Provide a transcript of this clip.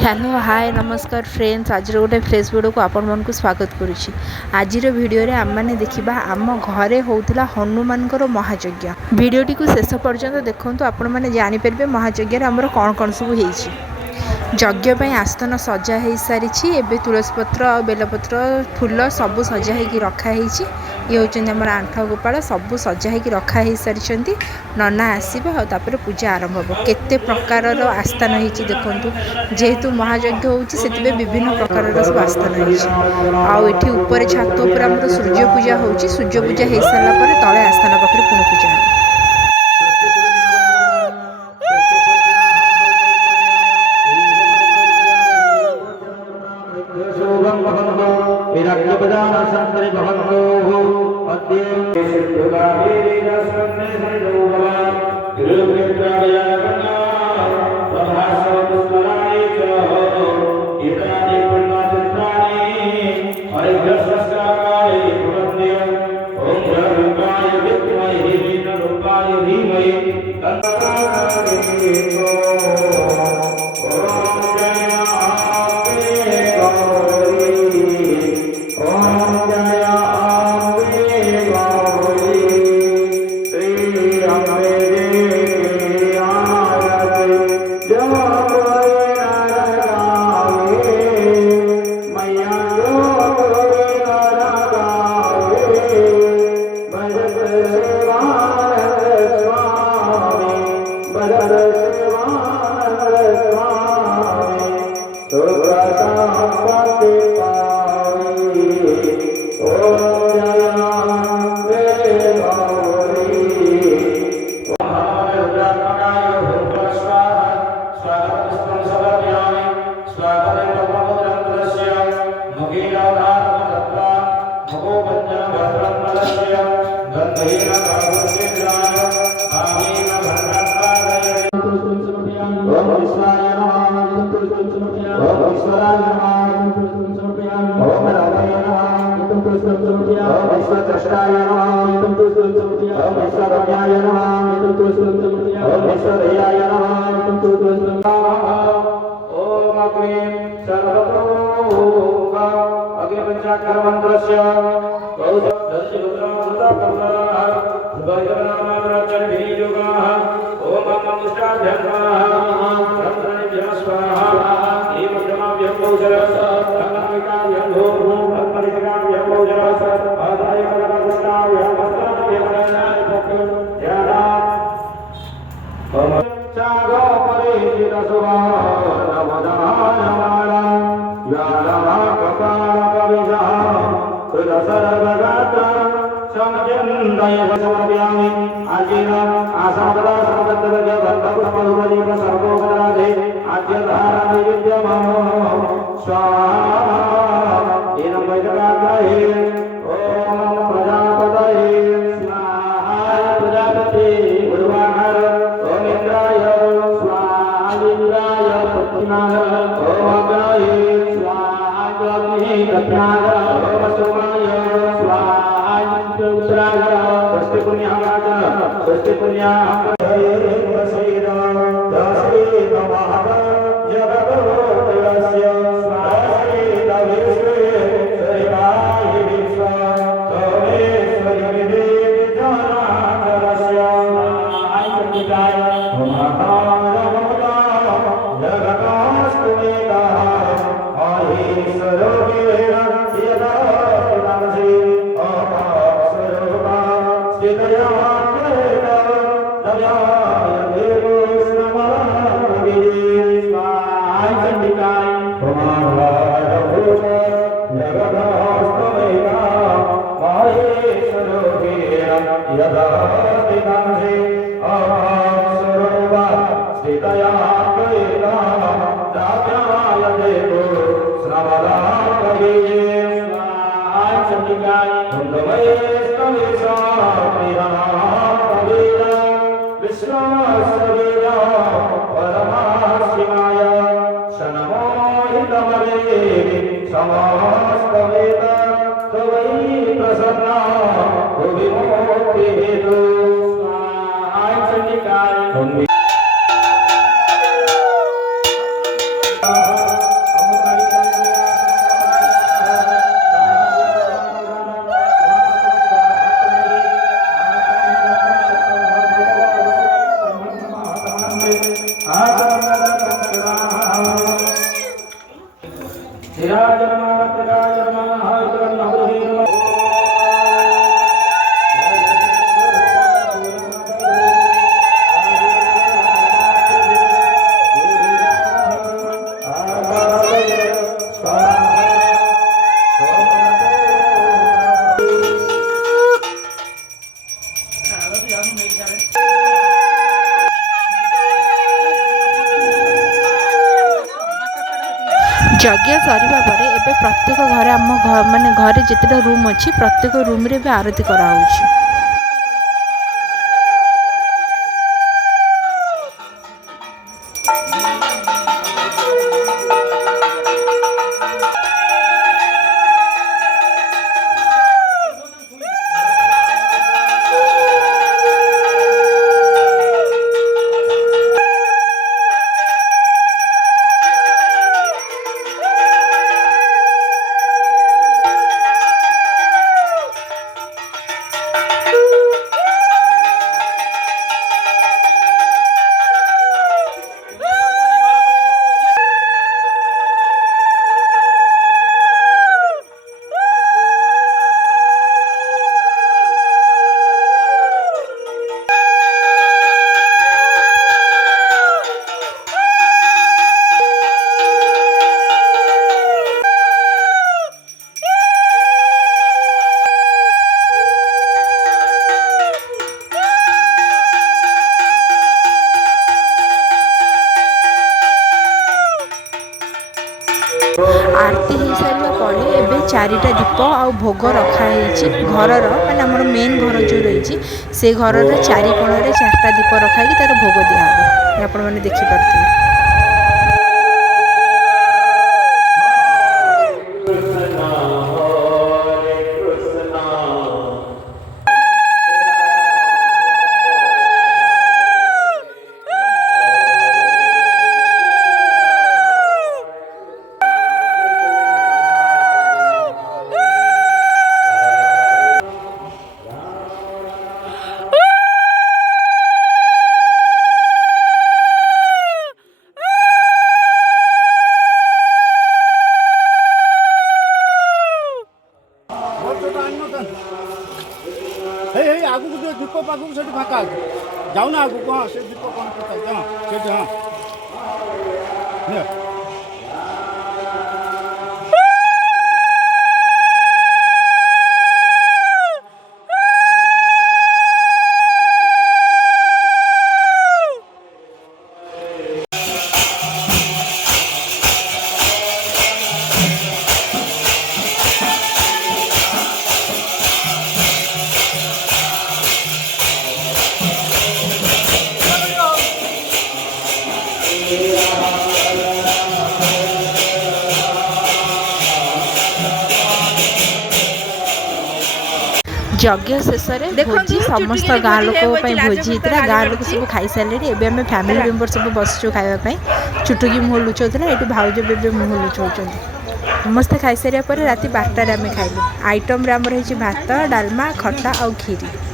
Hello hi नमस्कार friends आज गोटे फ्रेश वीडियो को आपण मन को स्वागत करुच्ची। आज वीडियो रे आम मैंने देखा आम घरे होता हनुमान महायज्ञ। वीडियोटी को शेष पर्यंत देखूँ आपण मैंने जानीपर महायज्ञ आमर कौन कौन सब हो यज्ञ आसन सजा हो सारी एवं तुलसी पत्र आ बेलपत्र फूल सब सजा हो रखाही। ये हूँ आम आंठ गोपाल सब सजा हो रखाही सारी नना आसवे तापर पूजा आरंभ हो। केते प्रकार आस्थान होती देखु जेहेतु महायज्ञ होती विभिन्न प्रकार सब आस्थान होती। ऊपर छात उपर आम सूर्य पूजा हो सूर्य पूजा हो सारापर तले आस्थान पाखे पुणी पूजा हो। Om ଯଜ୍ଞ ସରିବା ପରେ ଏବେ ପ୍ରତ୍ୟେକ ଘରେ ଆମ ମାନେ ଘରେ ଯେତେଟା ରୁମ୍ ଅଛି ପ୍ରତ୍ୟେକ ରୁମ୍ରେ ଏବେ ଆରତି କରାହେଉଛି। आरती हो सारा पर एबे 4टा दीप आउ भोग रखाई घरर माने आमर मेन घर जो रही से घर चारिकोण 4टा दीप रखाई तार भोग दिहब आपण मैंने देखिपे। आगु दीप पाक से फाँका जाऊना आगु हाँ से दीप कौन पता हाँ से हाँ यज्ञ शेष में भोजी समस्त गाँ लोक भोजी होता गाँ लोक सब खाई सारे एवं आम फैमिली मेंबर सब बसचु खावाई चुटुकी मुह लुचाऊला ये भाउज भी मुह लुचाऊँ समस्ते खाई सारे राति 12टार आम खाइलु आइटम आमर भात डालमा खटा और खीरी।